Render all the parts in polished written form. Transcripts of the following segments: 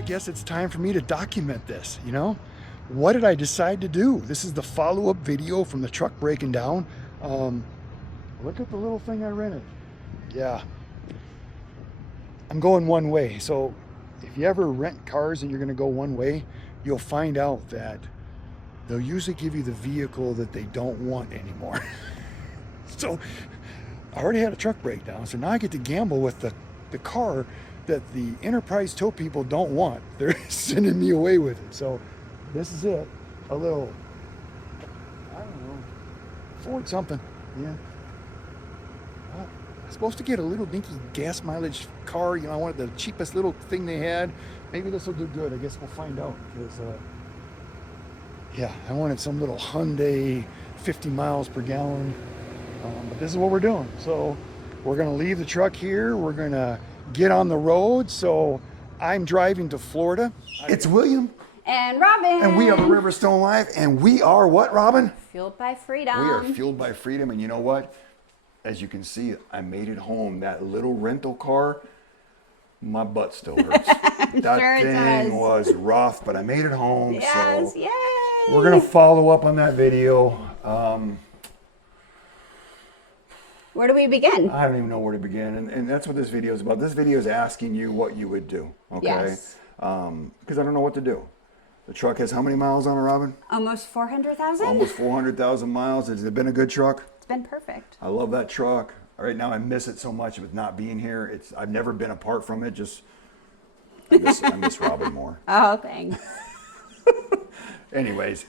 I guess it's time for me to document this, you know? What did I decide to do? This is the follow-up video from the truck breaking down. Look at the little thing I rented. Yeah. I'm going one way. So if you ever rent cars and you're gonna go one way, you'll find out that they'll usually give you the vehicle that they don't want anymore. So I already had a truck breakdown, so now I get to gamble with the car that the Enterprise tow people don't want. They're sending me away with it. So this is it. A little, I don't know, Ford something. Yeah. Well, I'm supposed to get a little dinky gas mileage car. You know, I wanted the cheapest little thing they had. Maybe this will do good. I guess we'll find out. Because, yeah, I wanted some little Hyundai 50 miles per gallon. But this is what we're doing. So we're going to leave the truck here. We're going to get on the road. So I'm driving to Florida. It's William. And Robin. And we are the Riverstone Live. And we are what, Robin? Fueled by freedom. We are fueled by freedom. And you know what? As you can see, I made it home. That little rental car, my butt still hurts. That sure thing was rough, but I made it home. Yes, so yay. we're going to follow up on that video. Where do we begin? I don't even know where to begin. And that's what this video is about. This video is asking you what you would do. Okay? Yes. Because I don't know what to do. The truck has how many miles on it, Robin? Almost 400,000? Almost 400,000 miles. Has it been a good truck? It's been perfect. I love that truck. Right now I miss it so much with not being here. I've never been apart from it. Just I miss Robin more. Oh, thanks. Anyways,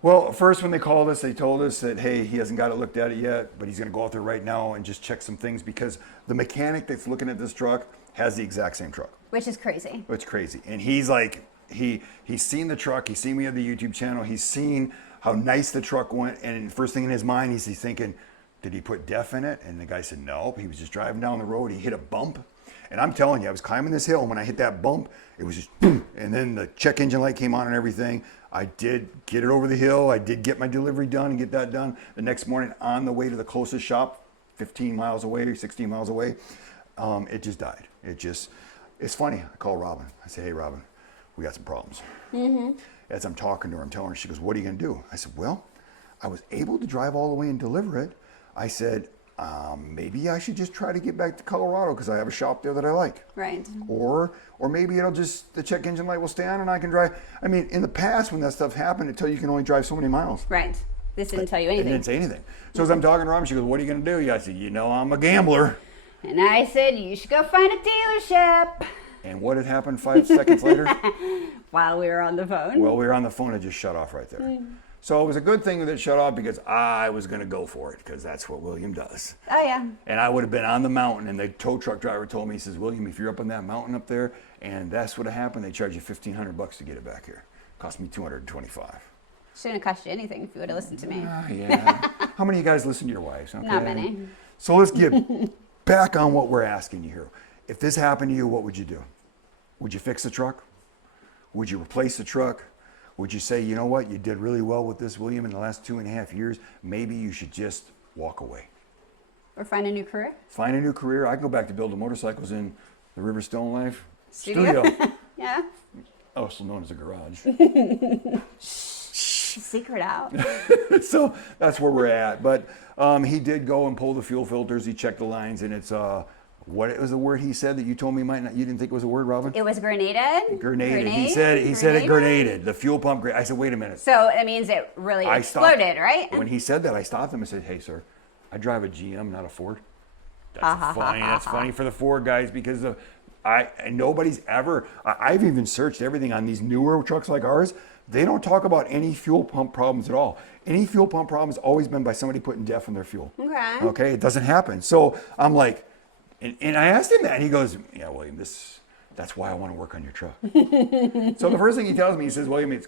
well, first when they called us, they told us that, hey, he hasn't got it looked at it yet, but he's going to go out there right now and just check some things because the mechanic that's looking at this truck has the exact same truck. Which is crazy. It's crazy. And he's like, he's seen the truck. He's seen me on the YouTube channel. He's seen how nice the truck went. And first thing in his mind, he's thinking, did he put DEF in it? And the guy said, no. He was just driving down the road. He hit a bump. And I'm telling you, I was climbing this hill. And when I hit that bump, it was just boom. And then the check engine light came on and everything. I did get it over the hill. I did get my delivery done and get that done. The next morning on the way to the closest shop, 15 miles away, 16 miles away, it just died. It's funny. I call Robin. I say, hey, Robin, we got some problems. Mm-hmm. As I'm talking to her, I'm telling her, she goes, what are you going to do? I said, well, I was able to drive all the way and deliver it. I said, maybe I should just try to get back to Colorado because I have a shop there that I like. Right. Or maybe the check engine light will stay on and I can drive. I mean, in the past when that stuff happened, it told you can only drive so many miles. Right. This didn't tell you anything. It didn't say anything. So as I'm talking to Robin, she goes, what are you going to do? I said, I'm a gambler. And I said, you should go find a dealership. And what had happened 5 seconds later? While we were on the phone. Well, we were on the phone. It just shut off right there. Mm. So it was a good thing that it shut off because I was going to go for it because that's what William does. Oh, yeah. And I would have been on the mountain and the tow truck driver told me, he says, William, if you're up on that mountain up there and that's what happened, they charge you $1,500 to get it back here. Cost me $225. Shouldn't have cost you anything if you would have listened to me. Yeah. How many of you guys listen to your wives? Okay. Not many. So let's get back on what we're asking you here. If this happened to you, what would you do? Would you fix the truck? Would you replace the truck? Would you say, you know what, you did really well with this, William, in the last 2.5 years. Maybe you should just walk away. Or find a new career? Find a new career. I can go back to building motorcycles in the Riverstone Life Studio. Yeah. Also known as a garage. Secret out. So that's where we're at. But he did go and pull the fuel filters. He checked the lines, and it's what was the word he said that you told me you didn't think it was a word, Robin? It was grenaded. Grenaded. He said it grenaded. The fuel pump. I said, wait a minute. So it means it really exploded, right? When he said that, I stopped him and said, hey, sir, I drive a GM, not a Ford. That's funny for the Ford guys because nobody's ever. I've even searched everything on these newer trucks like ours. They don't talk about any fuel pump problems at all. Any fuel pump problem has always been by somebody putting DEF in their fuel. Okay, it doesn't happen. So I'm like. And I asked him that, and he goes, yeah, William, that's why I want to work on your truck. So the first thing he tells me, he says, William,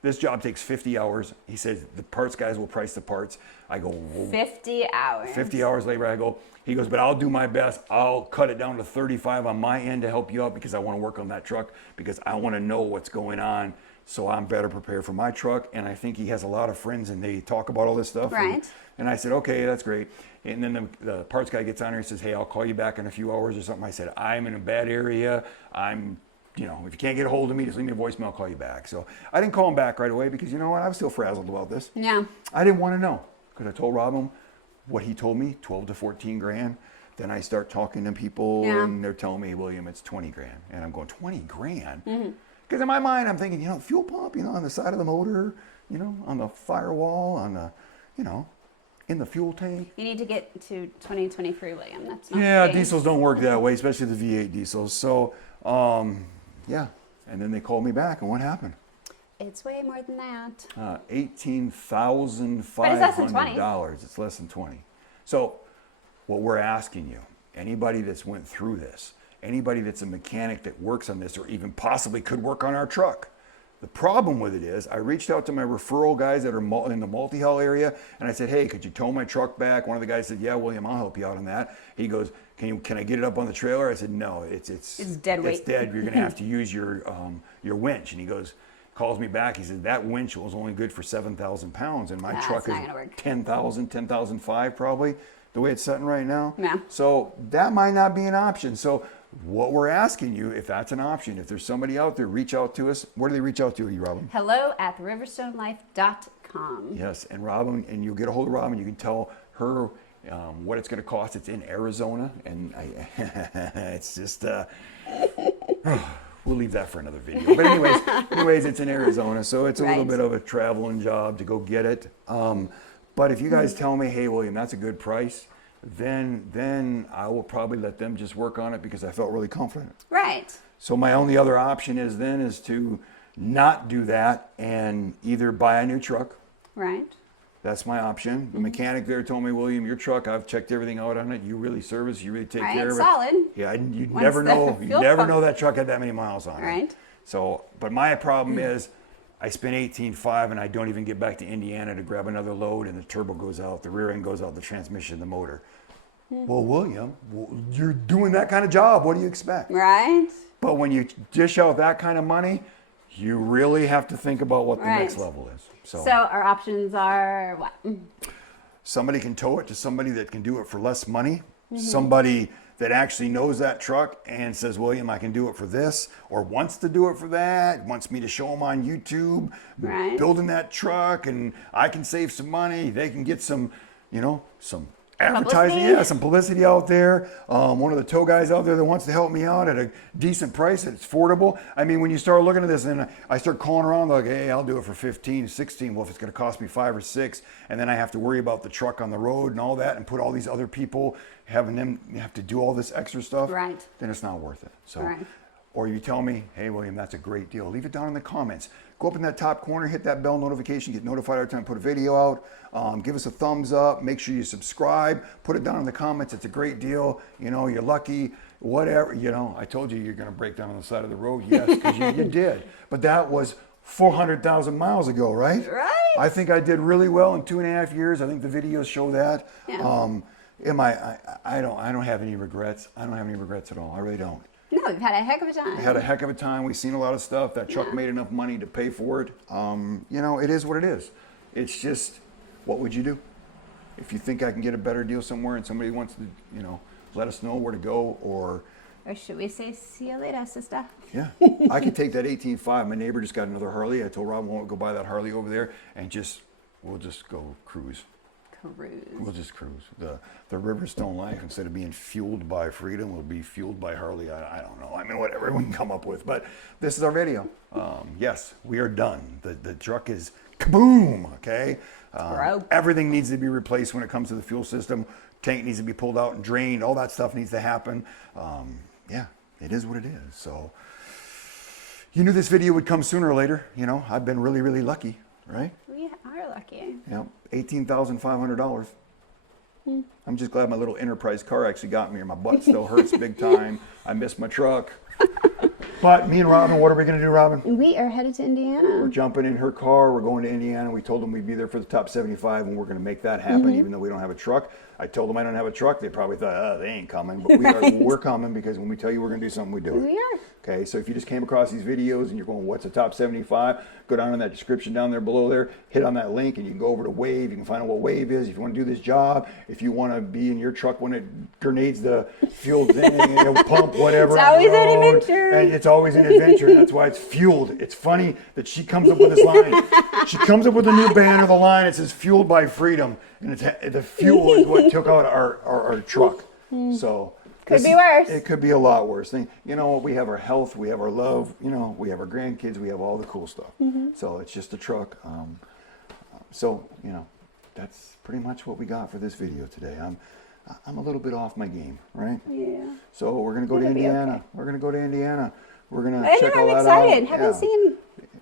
this job takes 50 hours. He says, the parts guys will price the parts. I go, 50 hours. 50 hours labor. He goes, but I'll do my best. I'll cut it down to 35 on my end to help you out because I want to work on that truck because I want to know what's going on so I'm better prepared for my truck. And I think he has a lot of friends and they talk about all this stuff. Right. And I said, okay, that's great. And then the parts guy gets on here and says, hey, I'll call you back in a few hours or something. I said, I'm in a bad area. I'm you know, if you can't get a hold of me, just leave me a voicemail, I'll call you back. So I didn't call him back right away because you know what? I was still frazzled about this. Yeah. I didn't want to know because I told Robin what he told me, 12 to 14 grand. Then I start talking to people and they're telling me, William, it's 20 grand. And I'm going, 20 grand? Because in my mind, I'm thinking, you know, fuel pump, you know, on the side of the motor, you know, on the firewall, on the, you know, in the fuel tank. You need to get to 2023, William. That's not Yeah, the case. diesels don't work that way, especially the V8 diesels. So, yeah. And then they called me back, and what happened? It's way more than that. $18,500. It's less than 20. So, what we're asking you, anybody that's went through this, anybody that's a mechanic that works on this, or even possibly could work on our truck. The problem with it is, I reached out to my referral guys that are in the multi-hull area, and I said, hey, could you tow my truck back? One of the guys said, yeah, William, I'll help you out on that. He goes, can I get it up on the trailer? I said, no, it's dead weight. It's dead. You're gonna have to use your winch. And he calls me back. He said, that winch was only good for 7,000 pounds, and my truck is 10,500 probably, the way it's sitting right now. Yeah. So that might not be an option. So what we're asking you, if that's an option, if there's somebody out there, reach out to us. Where do they reach out to you, Robin? hello@riverstonelife.com. Yes, and Robin, and you'll get a hold of Robin. You can tell her what it's going to cost. It's in Arizona, and it's just we'll leave that for another video. But anyways, it's in Arizona, so it's a little bit of a traveling job to go get it. But if you guys tell me, hey, William, that's a good price, then I will probably let them just work on it because I felt really confident. Right. So my only other option is to not do that and either buy a new truck. Right. That's my option. The mechanic there told me, William, your truck, I've checked everything out on it. You really service, you really take care of it. Solid. Yeah, you'd Once never the know. fuel You never pump- know that truck had that many miles on it. Right. So, but my problem is I spent $18,500 and I don't even get back to Indiana to grab another load, and the turbo goes out, the rear end goes out, the transmission, the motor. Well, William, you're doing that kind of job. What do you expect? Right. But when you dish out that kind of money, you really have to think about what the next level is. So our options are what? Somebody can tow it to somebody that can do it for less money. Somebody that actually knows that truck and says, William, I can do it for this, or wants to do it for that, wants me to show them on YouTube, building that truck, and I can save some money. They can get some, some advertising, some publicity out there. One of the tow guys out there that wants to help me out at a decent price, it's affordable. I mean, when you start looking at this and I start calling around like, hey, I'll do it for 15, 16. Well, if it's going to cost me 5 or 6, and then I have to worry about the truck on the road and all that, and put all these other people, having them have to do all this extra stuff, then it's not worth it. So, or you tell me, hey, William, that's a great deal. Leave it down in the comments. Go up in that top corner, hit that bell notification, get notified every time I put a video out. Give us a thumbs up. Make sure you subscribe. Put it down in the comments. It's a great deal. You're lucky. Whatever. I told you you're going to break down on the side of the road. Yes, because you did. But that was 400,000 miles ago, right? Right. I think I did really well in 2.5 years. I think the videos show that. Yeah. I don't have any regrets. I don't have any regrets at all. I really don't. No, we've had a heck of a time. We had a heck of a time. We've seen a lot of stuff. That truck made enough money to pay for it. It is what it is. It's just, what would you do? If you think I can get a better deal somewhere and somebody wants to, let us know where to go, or should we say, see you later, sister? Yeah. I could take that 18.5. My neighbor just got another Harley. I told Rob we won't go buy that Harley over there and we'll just go cruise. We'll just cruise. The Riverstone life, instead of being fueled by freedom, will be fueled by Harley. I don't know. I mean, whatever we can come up with. But this is our video. Yes, we are done. The truck is kaboom, okay? Everything needs to be replaced when it comes to the fuel system. Tank needs to be pulled out and drained. All that stuff needs to happen. Yeah, it is what it is. So you knew this video would come sooner or later. I've been really, really lucky, right? We are lucky. Yep, $18,500. I'm just glad my little Enterprise car actually got me here. My butt still hurts big time. I miss my truck. But me and Robin, what are we going to do, Robin? We are headed to Indiana. We're jumping in her car. We're going to Indiana. We told them we'd be there for the top 75, and we're going to make that happen, even though we don't have a truck. I told them I don't have a truck. They probably thought, they ain't coming. But we're coming, because when we tell you we're going to do something, we do it. We are. Okay, so if you just came across these videos and you're going, what's the top 75? Go down in that description down there below there, hit on that link, and you can go over to Wave. You can find out what Wave is. If you want to do this job, if you want to be in your truck when it grenades the fuel thing, and it'll pump whatever. It's always an adventure. And it's always an adventure. That's why it's fueled. It's funny that she comes up with this line. She comes up with a new banner, the line. It says "Fueled by Freedom," and the fuel is what took out our truck. So. Could be worse. It could be a lot worse. You know, we have our health, we have our love, you know, we have our grandkids, we have all the cool stuff. So it's just a truck. So, you know, that's pretty much what we got for this video today. I'm a little bit off my game, right? Yeah. So we're gonna go to It'll be Indiana. okay. We're gonna go to Indiana. We're gonna I check know, all I'm that excited. out. Haven't seen.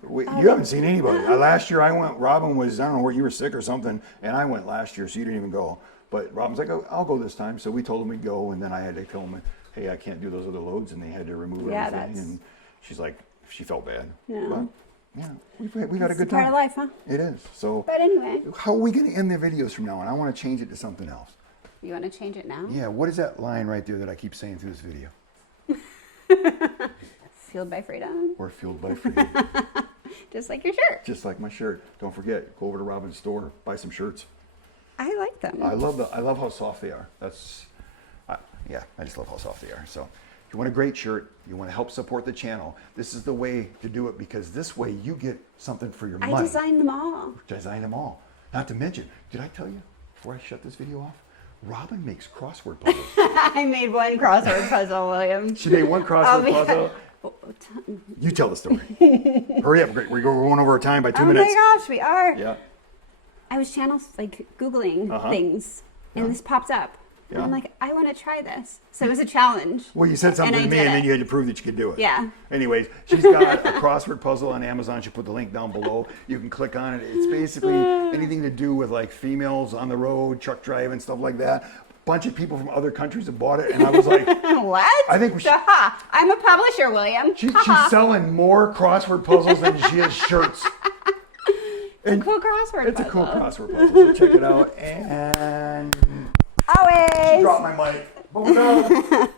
You haven't seen anybody. Last year I went. Robin was, I don't know where you were sick or something, and I went last year, so you didn't even go. But Robin's like, oh, I'll go this time. So we told him we'd go, and then I had to tell him, hey, I can't do those other loads, and they had to remove Yeah, everything. that's- And she's like, she felt bad. Yeah. But yeah, we got a good It's part time. of life, huh? It is. So But anyway, how are we going to end the videos from now on? I want to change it to something else. you want to change it now? Yeah, what is that line right there that I keep saying through this video? Fueled by freedom. We're fueled by freedom. Just like your shirt. Just like my shirt. Don't forget, go over to Robin's store, buy some shirts. I like them. I love how soft they are. I just love how soft they are. So if you want a great shirt, you want to help support the channel, this is the way to do it, because this way you get something for your money. I designed them all. Design them all. Not to mention, did I tell you before I shut this video off? Robin makes crossword puzzles. I made one crossword puzzle, William. She made one crossword puzzle. You tell the story. Hurry up. We're going over our time by 2 minutes. Oh my gosh, we are. Yeah. I was Googling things, and this popped up. And I'm Yeah. like, I want to try this. So it was a challenge. Well, you said something And to I me, did and then it. you had to prove that you could do it. Yeah. Anyways, she's got a crossword puzzle on Amazon. She put the link down below. You can click on it. It's basically anything to do with like females on the road, truck driving, stuff like that. Bunch of people from other countries have bought it, and I was like, What? I think we should. Ha! I'm a publisher, William. She's selling more crossword puzzles than she has shirts. It's a cool crossword It's a puzzle. cool crossword puzzle. So check it out. And Always. drop my mic. But we're done.